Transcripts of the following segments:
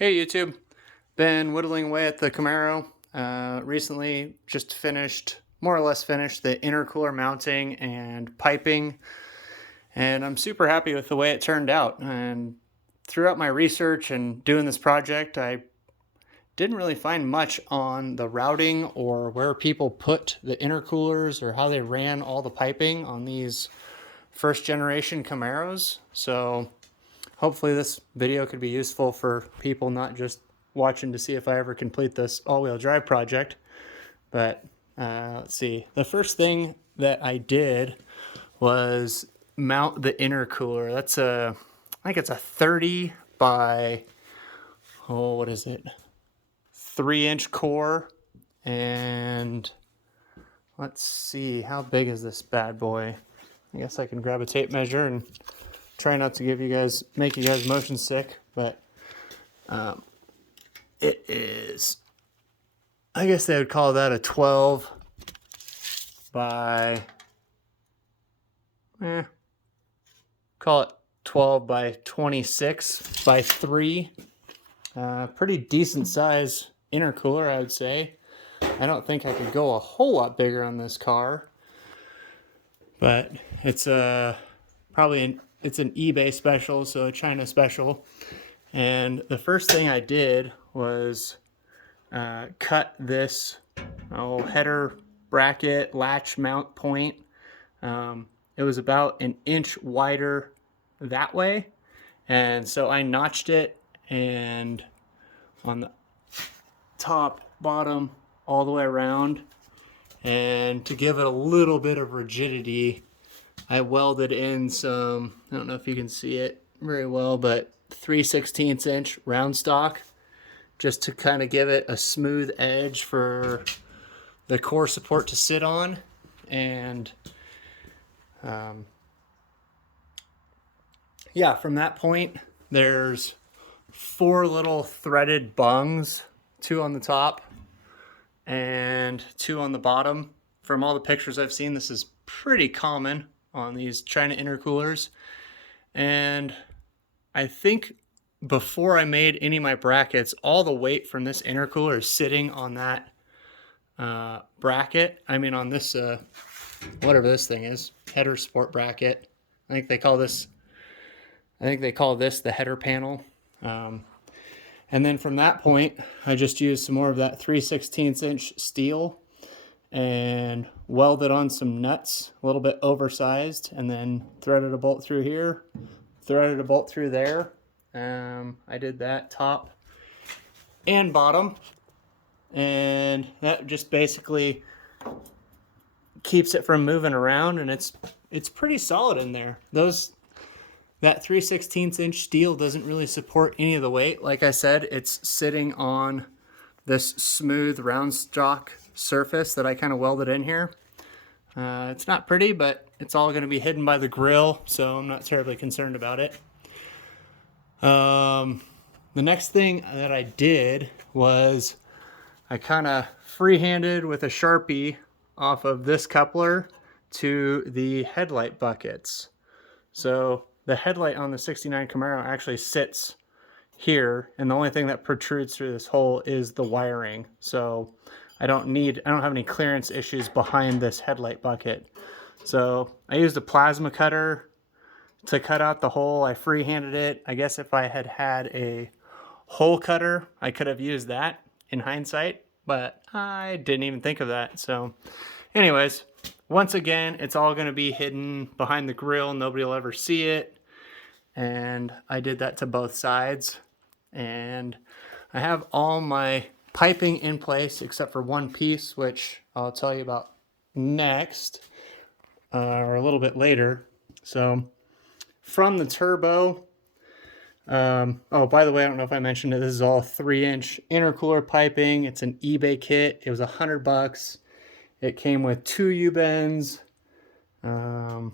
Hey YouTube, been whittling away at the Camaro. Recently just finished, more or less finished, the intercooler mounting and piping, and I'm super happy with the way it turned out. And throughout my research and doing this project, I didn't really find much on the routing or where people put the intercoolers or how they ran all the piping on these first generation Camaros. So hopefully this video could be useful for people not just watching to see if I ever complete this all-wheel drive project. But let's see. The first thing that I did was mount the intercooler. That's I think it's a 30 by, oh, what is it? 3-inch core. And let's see, how big is this bad boy? I guess I can grab a tape measure and try not to make you guys motion sick, but it is, I guess they would call that a 12 by, call it 12 by 26 by 3. Pretty decent size intercooler, I would say. I don't think I could go a whole lot bigger on this car, but it's it's an eBay special, so a China special. And the first thing I did was cut this header bracket latch mount point. It was about an inch wider that way, and so I notched it, and on the top, bottom, all the way around. And to give it a little bit of rigidity, I welded in some, I don't know if you can see it very well, but 3/16 inch round stock, just to kind of give it a smooth edge for the core support to sit on. And yeah, from that point, there's 4 little threaded bungs, 2 on the top and 2 on the bottom. From all the pictures I've seen, this is pretty common on these China intercoolers. And I think before I made any of my brackets, all the weight from this intercooler is sitting on that bracket. I mean, on this, whatever this thing is, header support bracket. I think they call this the header panel. And then from that point, I just used some more of that 3/16 inch steel and welded on some nuts, a little bit oversized, and then threaded a bolt through here, threaded a bolt through there. I did that top and bottom, and that just basically keeps it from moving around, and it's pretty solid in there. That 3/16 inch steel doesn't really support any of the weight. Like I said, it's sitting on this smooth round stock surface that I kind of welded in here. It's not pretty, but it's all going to be hidden by the grill, so I'm not terribly concerned about it. The next thing that I did was I kind of freehanded with a Sharpie off of this coupler to the headlight buckets. So the headlight on the 69 Camaro actually sits here, and the only thing that protrudes through this hole is the wiring. So I don't have any clearance issues behind this headlight bucket. So I used a plasma cutter to cut out the hole. I freehanded it. I guess if I had had a hole cutter, I could have used that in hindsight, but I didn't even think of that. So anyways, once again, it's all going to be hidden behind the grill. Nobody will ever see it. And I did that to both sides. And I have all my piping in place except for one piece, which I'll tell you about next, or a little bit later. So from the turbo, oh, by the way, I don't know if I mentioned it, this is all 3-inch intercooler piping. It's an eBay kit. It was $100. It came with 2 U-bends, 4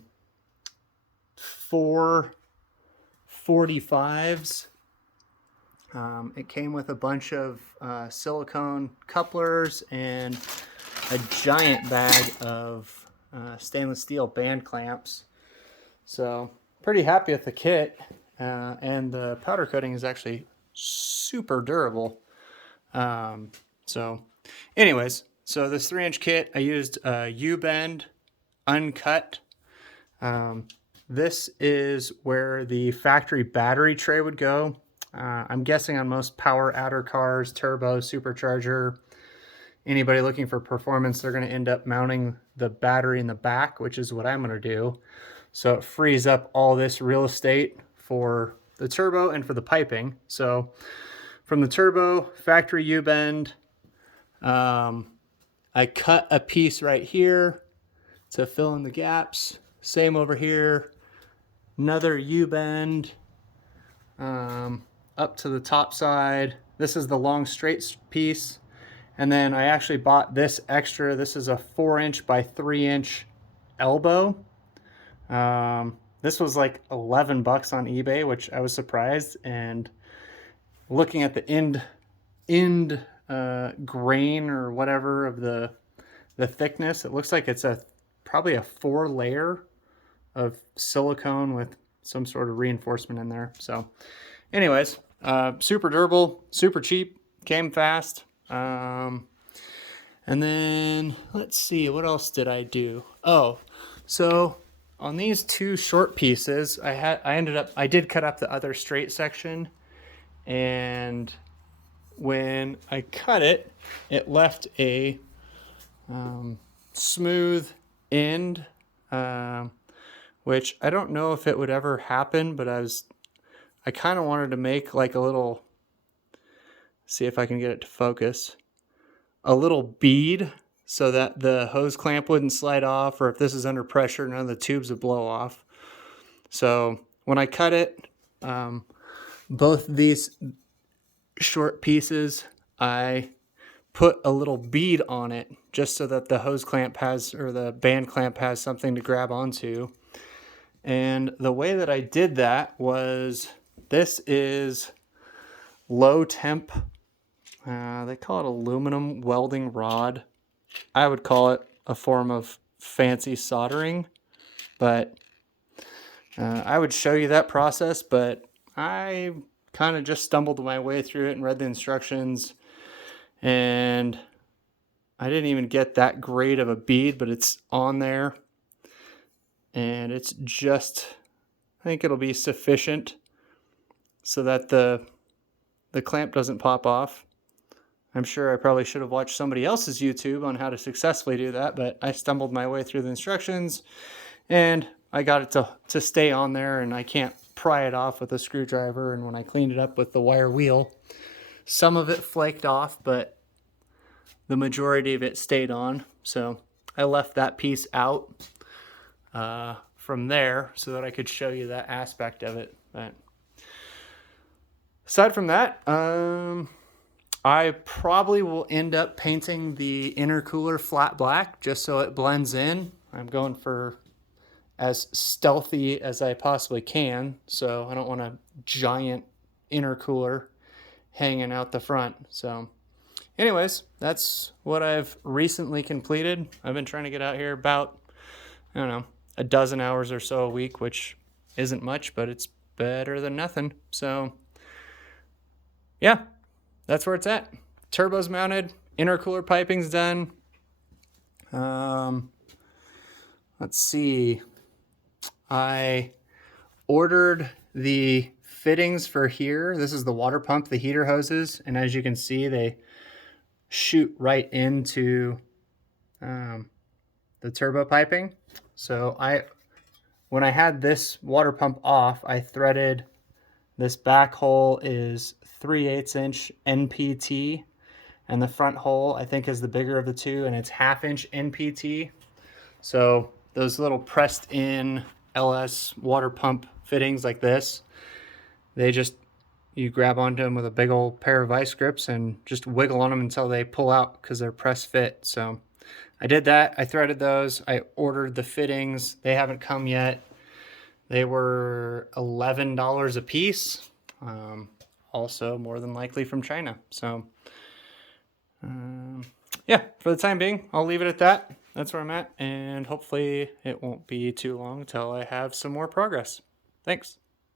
45s. It came with a bunch of silicone couplers and a giant bag of stainless steel band clamps. So pretty happy with the kit, and the powder coating is actually super durable. So anyways, so this 3-inch kit, I used a U-bend uncut. This is where the factory battery tray would go. I'm guessing on most power adder cars, turbo, supercharger, anybody looking for performance, they're going to end up mounting the battery in the back, which is what I'm going to do. So it frees up all this real estate for the turbo and for the piping. So from the turbo, factory U-bend, I cut a piece right here to fill in the gaps. Same over here. Another U-bend up to the top side. This is the long straight piece. And then I actually bought this extra. This is a 4-inch by 3-inch elbow. This was like 11 bucks on eBay, which I was surprised. And looking at the end grain or whatever of the thickness, it looks like it's probably a 4-layer of silicone with some sort of reinforcement in there. So anyways, super durable, super cheap, came fast. And then let's see, what else did I do? Oh, so on these 2 short pieces, I did cut up the other straight section, and when I cut it, it left a smooth end, which I don't know if it would ever happen, but I kind of wanted to make like a little, see if I can get it to focus, a little bead so that the hose clamp wouldn't slide off, or if this is under pressure, none of the tubes would blow off. So when I cut it, both these short pieces, I put a little bead on it just so that the hose clamp has, or the band clamp has, something to grab onto. And the way that I did that was, this is low temp, they call it aluminum welding rod. I would call it a form of fancy soldering, but I would show you that process, but I kind of just stumbled my way through it and read the instructions, and I didn't even get that great of a bead, but it's on there, and it's just, I think it'll be sufficient so that the clamp doesn't pop off. I'm sure I probably should have watched somebody else's YouTube on how to successfully do that, but I stumbled my way through the instructions, and I got it to stay on there, and I can't pry it off with a screwdriver. And when I cleaned it up with the wire wheel, some of it flaked off, but the majority of it stayed on. So I left that piece out from there so that I could show you that aspect of it. But aside from that, I probably will end up painting the intercooler flat black just so it blends in. I'm going for as stealthy as I possibly can, so I don't want a giant intercooler hanging out the front. So anyways, that's what I've recently completed. I've been trying to get out here about, I don't know, a dozen hours or so a week, which isn't much, but it's better than nothing. So yeah, that's where it's at. Turbo's mounted, intercooler piping's done. Let's see. I ordered the fittings for here. This is the water pump, the heater hoses, and as you can see, they shoot right into the turbo piping. So when I had this water pump off, I threaded, this back hole is 3/8 inch NPT, and the front hole I think is the bigger of the two, and it's 1/2 inch NPT. So those little pressed in LS water pump fittings like this, you grab onto them with a big old pair of vice grips and just wiggle on them until they pull out because they're press fit. So I did that. I threaded those. I ordered the fittings. They haven't come yet. They were $11 a piece. Also more than likely from China. So yeah, for the time being, I'll leave it at that. That's where I'm at, and hopefully it won't be too long till I have some more progress. Thanks.